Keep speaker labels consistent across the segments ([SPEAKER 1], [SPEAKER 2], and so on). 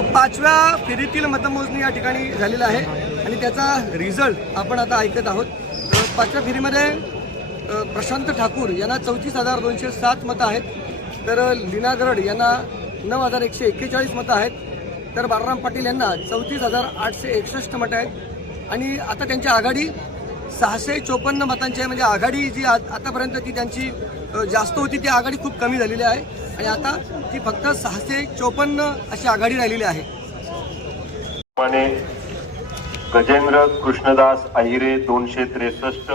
[SPEAKER 1] पाचव्या फेरीतील मतमोजणी या ठिकाणी झालेला आहे आणि त्याचा रिझल्ट आपण आता ऐकत आहोत. पाचव्या फेरीमध्ये प्रशांत ठाकूर यांना चौतीस हजार दोनशे सात मतं आहेत. तर लीना गरड यांना नऊ हजार एकशे एक्केचाळीस मतं आहेत. तर बाळाराम पाटील यांना चौतीस हजार आठशे एकसष्ट मतं आहेत. आणि आता त्यांची आघाडी सहाशे चोपन्न मतांची आहे. म्हणजे आघाडी जी आ- आतापर्यंत ती त्यांची जास्त होती ती आघाडी खूप कमी झालेली आहे. आणि आता ती फक्त सहाशे चोपन्न अशी आघाडी राहिलेली आहे.
[SPEAKER 2] गजेंद्र कृष्णदास अहिरे दोनशे त्रेसष्ट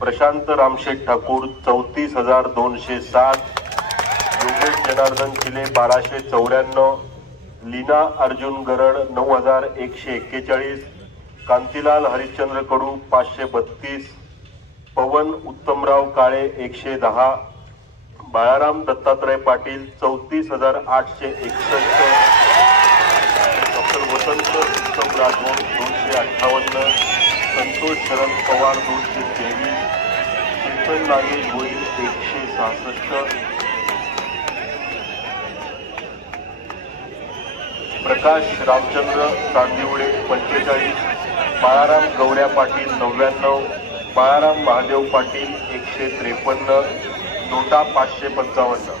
[SPEAKER 2] प्रशांत रामशेठ ठाकूर चौतीस हजार दोनशे सात योगेश जनार्दन चिले बाराशे चौऱ्याण्णव लीना अर्जुन गरड नऊ हजार एकशे एक्केचाळीस कांतीलाल हरिश्चंद्र कडू पाचशे बत्तीस पवन उत्तमराव काळे एकशे दहा बाळाराम दत्तात्रय पाटील चौतीस हजार आठशे एकसष्ट. डॉक्टर वसंत उत्तम राठोड दोनशे अठ्ठावन्न. संतोष शरद पवार दोनशे तेवीस. चेतन नागेश होईल एकशे सहासष्ट. प्रकाश रामचंद्र चांदिवडे पंचेचाळीस. बाळाराम गौऱ्या पाटील नव्याण्णव. बाळाराम महादेव पाटील एकशे त्रेपन्न नोटा पाचशे पंचावन्न.